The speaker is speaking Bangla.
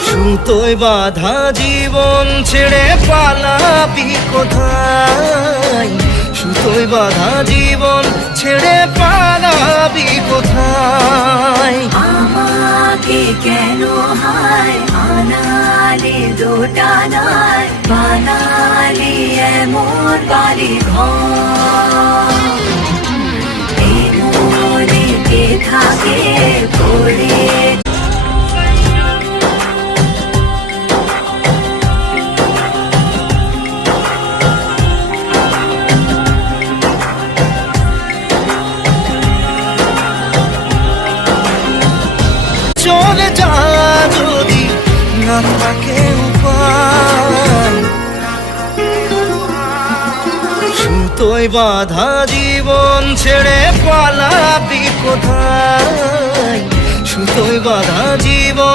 সুতোয় বাঁধা জীবন ছেড়ে পালাবি কোথায়? সুতোয় বাঁধা জীবন ছেড়ে পালাবি কোথায়? আমাকে কেন হায় আনালি দোটানায় বানালি এমন বাড়ি ঘর? এই মনে কে থাকে পড়ে চলে যা যদি না থাকে উপায়। সুতোয় বাঁধা জীবন ছেড়ে পালাবি কোথায়? সুতোয় বাঁধা জীবন